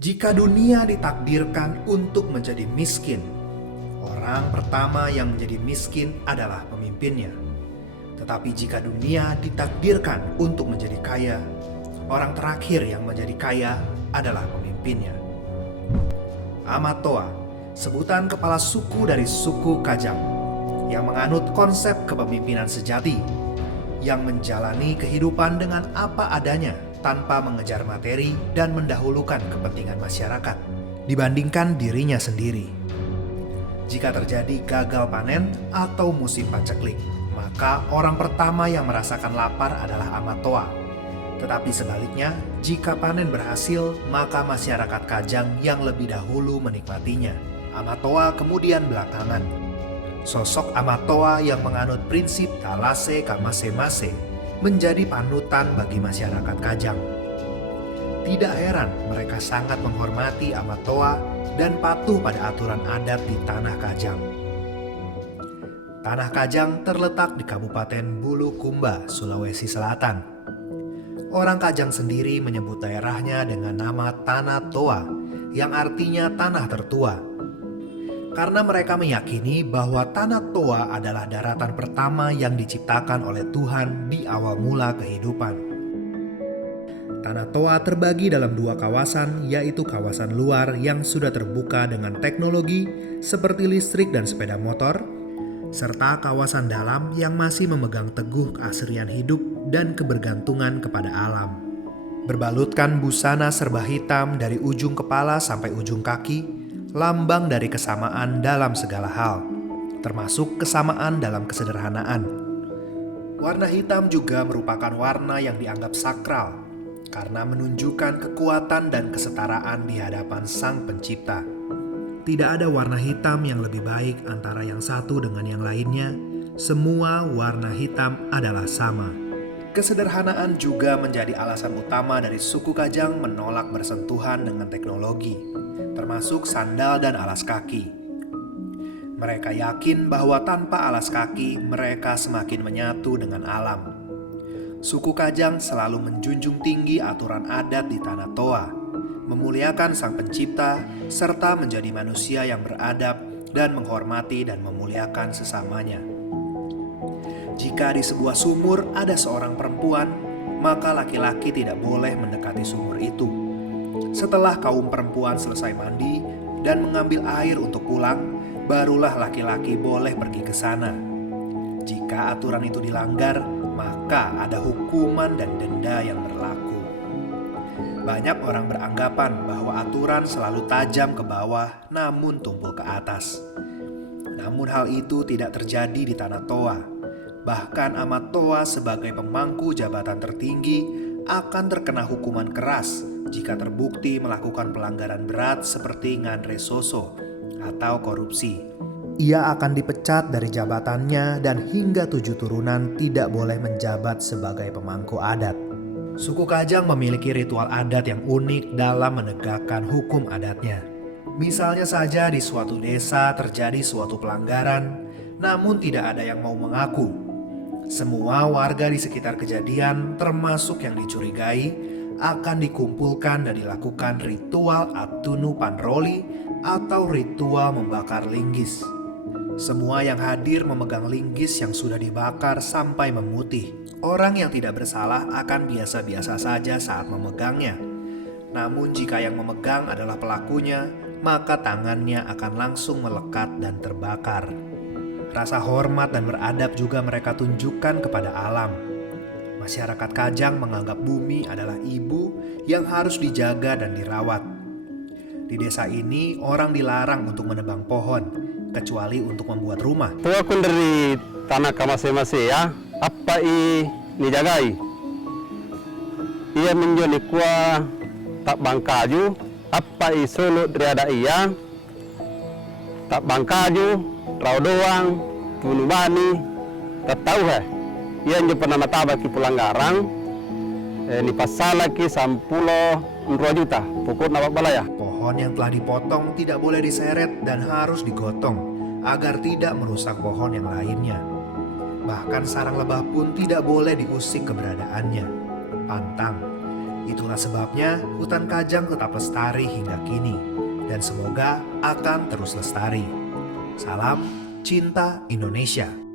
Jika dunia ditakdirkan untuk menjadi miskin, orang pertama yang menjadi miskin adalah pemimpinnya. Tetapi jika dunia ditakdirkan untuk menjadi kaya, orang terakhir yang menjadi kaya adalah pemimpinnya. Amat-Toa, sebutan kepala suku dari suku Kajang, yang menganut konsep kepemimpinan sejati, yang menjalani kehidupan dengan apa adanya tanpa mengejar materi dan mendahulukan kepentingan masyarakat dibandingkan dirinya sendiri. Jika terjadi gagal panen atau musim paceklik, maka orang pertama yang merasakan lapar adalah Amat-Toa. Tetapi sebaliknya, jika panen berhasil, maka masyarakat Kajang yang lebih dahulu menikmatinya. Amat-Toa kemudian belakangan. Sosok Amat-Toa yang menganut prinsip Talase Kamase-Mase menjadi panutan bagi masyarakat Kajang. Tidak heran mereka sangat menghormati Amat-Toa dan patuh pada aturan adat di Tanah Kajang. Tanah Kajang terletak di Kabupaten Bulukumba, Sulawesi Selatan. Orang Kajang sendiri menyebut daerahnya dengan nama Tanah Toa, yang artinya tanah tertua. Karena mereka meyakini bahwa Tanah Toa adalah daratan pertama yang diciptakan oleh Tuhan di awal mula kehidupan. Tanah Toa terbagi dalam dua kawasan, yaitu kawasan luar yang sudah terbuka dengan teknologi seperti listrik dan sepeda motor, serta kawasan dalam yang masih memegang teguh keasrian hidup dan kebergantungan kepada alam. Berbalutkan busana serba hitam dari ujung kepala sampai ujung kaki, lambang dari kesamaan dalam segala hal, termasuk kesamaan dalam kesederhanaan. Warna hitam juga merupakan warna yang dianggap sakral, karena menunjukkan kekuatan dan kesetaraan di hadapan Sang Pencipta. Tidak ada warna hitam yang lebih baik antara yang satu dengan yang lainnya. Semua warna hitam adalah sama. Kesederhanaan juga menjadi alasan utama dari suku Kajang menolak bersentuhan dengan teknologi, termasuk sandal dan alas kaki. Mereka yakin bahwa tanpa alas kaki, mereka semakin menyatu dengan alam. Suku Kajang selalu menjunjung tinggi aturan adat di Tanah Toa, memuliakan Sang Pencipta, serta menjadi manusia yang beradab dan menghormati dan memuliakan sesamanya. Jika di sebuah sumur ada seorang perempuan, maka laki-laki tidak boleh mendekati sumur itu. Setelah kaum perempuan selesai mandi dan mengambil air untuk pulang, barulah laki-laki boleh pergi ke sana. Jika aturan itu dilanggar, maka ada hukuman dan denda yang berlaku. Banyak orang beranggapan bahwa aturan selalu tajam ke bawah namun tumpul ke atas. Namun hal itu tidak terjadi di Tanah Toa. Bahkan Amat-Toa sebagai pemangku jabatan tertinggi akan terkena hukuman keras jika terbukti melakukan pelanggaran berat seperti ngandre soso atau korupsi. Ia akan dipecat dari jabatannya dan hingga 7 turunan tidak boleh menjabat sebagai pemangku adat. Suku Kajang memiliki ritual adat yang unik dalam menegakkan hukum adatnya. Misalnya saja di suatu desa terjadi suatu pelanggaran, namun tidak ada yang mau mengaku. Semua warga di sekitar kejadian, termasuk yang dicurigai, akan dikumpulkan dan dilakukan ritual Atunu Panroli atau ritual membakar linggis. Semua yang hadir memegang linggis yang sudah dibakar sampai memutih. Orang yang tidak bersalah akan biasa-biasa saja saat memegangnya. Namun jika yang memegang adalah pelakunya, maka tangannya akan langsung melekat dan terbakar. Rasa hormat dan beradab juga mereka tunjukkan kepada alam. Masyarakat Kajang menganggap bumi adalah ibu yang harus dijaga dan dirawat. Di desa ini, orang dilarang untuk menebang pohon, kecuali untuk membuat rumah. Tua kun dari tanah kamase-mase ya, apa nijagai? Ia menjadi kuah tak bangkaju, apa solo dari iya, tak bangkaju, rau doang, bunuh bani, tak tahu ia nyo pernah nataba ki pelanggaran, ni pasala ki 10 juta, pokok nama balaya. Pohon yang telah dipotong tidak boleh diseret dan harus digotong agar tidak merusak pohon yang lainnya. Bahkan sarang lebah pun tidak boleh diusik keberadaannya. Pantang. Itulah sebabnya hutan Kajang tetap lestari hingga kini dan semoga akan terus lestari. Salam Cinta Indonesia.